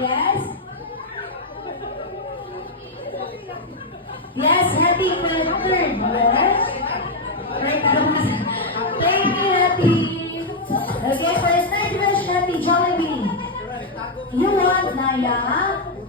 Yes? Yes, Hattie, third. Yes? Right, thank you, Hattie. Okay, for the third wish, Hattie Jollibee. You want Naya?